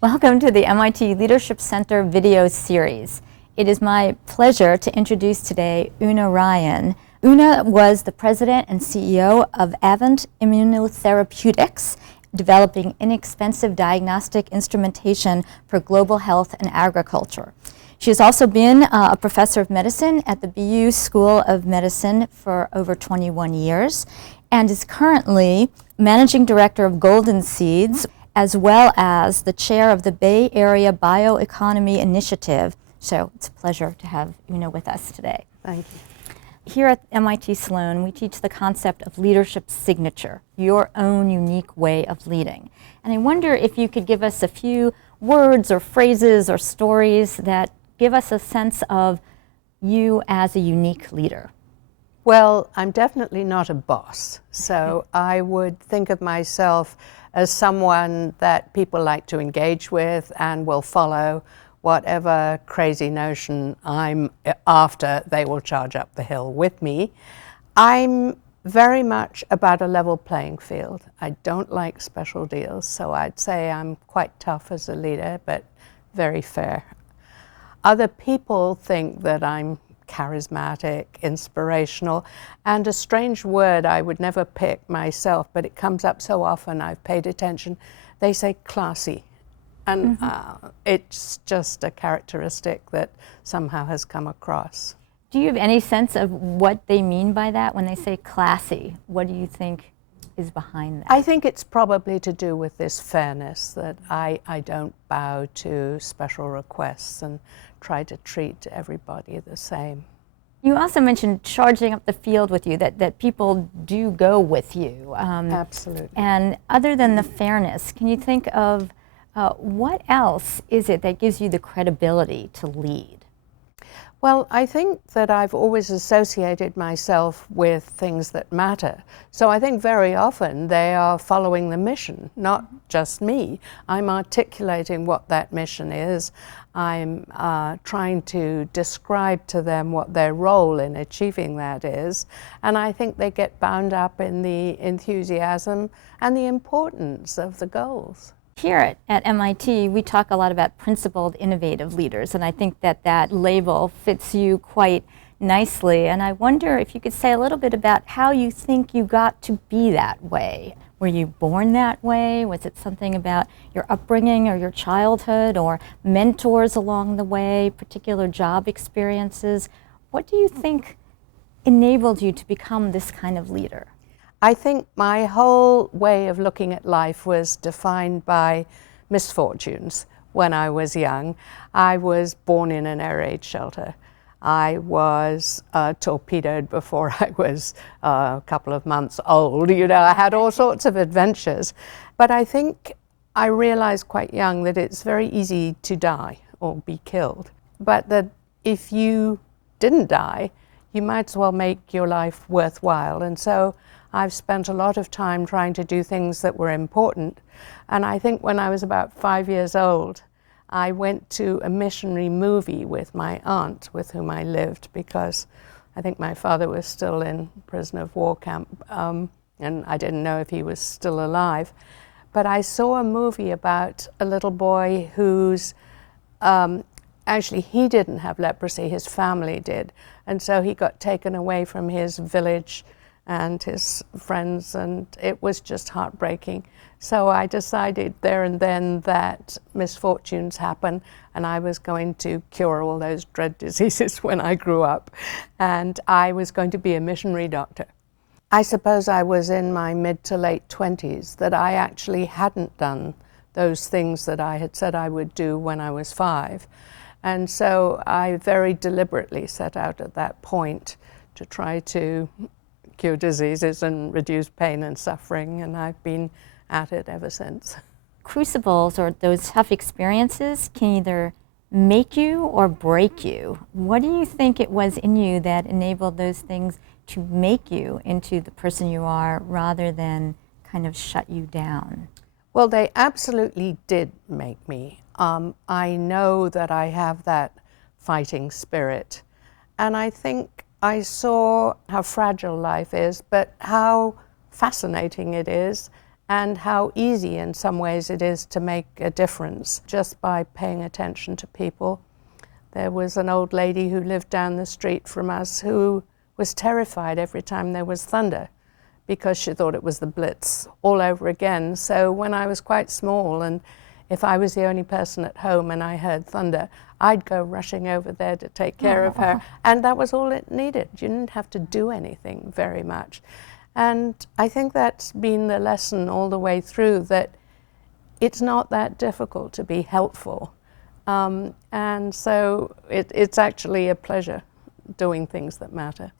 Welcome to the MIT Leadership Center video series. It is my pleasure to introduce today Una Ryan. Una was the president and CEO of Avant Immunotherapeutics, developing inexpensive diagnostic instrumentation for global health and agriculture. She has also been a professor of medicine at the BU School of Medicine for over 21 years and is currently managing director of Golden Seeds, as well as the chair of the Bay Area Bioeconomy Initiative. So it's a pleasure to have Una with us today. Thank you. Here at MIT Sloan, we teach the concept of leadership signature, your own unique way of leading. And I wonder if you could give us a few words or phrases or stories that give us a sense of you as a unique leader. Well, I'm definitely not a boss, so I would think of myself as someone that people like to engage with and will follow whatever crazy notion I'm after. They will charge up the hill with me. I'm very much about a level playing field. I don't like special deals, so I'd say I'm quite tough as a leader, but very fair. Other people think that I'm charismatic, inspirational, and a strange word I would never pick myself, but it comes up so often, I've paid attention. They say classy, and it's just a characteristic that somehow has come across. Do you have any sense of what they mean by that when they say classy? What do you think is behind that? I think it's probably to do with this fairness, that I don't bow to special requests and try to treat everybody the same. You also mentioned charging up the field with you, that people do go with you. Absolutely. And other than the fairness, can you think of what else is it that gives you the credibility to lead? Well, I think that I've always associated myself with things that matter. So I think very often they are following the mission, not just me. I'm articulating what that mission is. I'm trying to describe to them what their role in achieving that is. And I think they get bound up in the enthusiasm and the importance of the goals. Here at MIT, we talk a lot about principled, innovative leaders, and I think that label fits you quite nicely. And I wonder if you could say a little bit about how you think you got to be that way. Were you born that way? Was it something about your upbringing or your childhood or mentors along the way, particular job experiences? What do you think enabled you to become this kind of leader? I think my whole way of looking at life was defined by misfortunes. When I was young, I was born in an air raid shelter. I was torpedoed before I was a couple of months old. You know, I had all sorts of adventures. But I think I realized quite young that it's very easy to die or be killed. But that if you didn't die, you might as well make your life worthwhile. And so I've spent a lot of time trying to do things that were important. And I think when I was about 5 years old, I went to a missionary movie with my aunt, with whom I lived, because I think my father was still in prisoner of war camp, and I didn't know if he was still alive. But I saw a movie about a little boy who's, actually he didn't have leprosy, his family did. And so he got taken away from his village and his friends, and it was just heartbreaking. So I decided there and then that misfortunes happen, and I was going to cure all those dread diseases when I grew up, and I was going to be a missionary doctor. I suppose I was in my mid to late 20s that I actually hadn't done those things that I had said I would do when I was 5. And so I very deliberately set out at that point to try to cure diseases and reduce pain and suffering, and I've been at it ever since. Crucibles, or those tough experiences, can either make you or break you. What do you think it was in you that enabled those things to make you into the person you are rather than kind of shut you down? Well, they absolutely did make me. I know that I have that fighting spirit, and I think I saw how fragile life is, but how fascinating it is, and how easy in some ways it is to make a difference just by paying attention to people. There was an old lady who lived down the street from us who was terrified every time there was thunder because she thought it was the Blitz all over again. So when I was quite small, and if I was the only person at home and I heard thunder, I'd go rushing over there to take care of her. And that was all it needed. You didn't have to do anything very much. And I think that's been the lesson all the way through, that it's not that difficult to be helpful. And so it's actually a pleasure doing things that matter.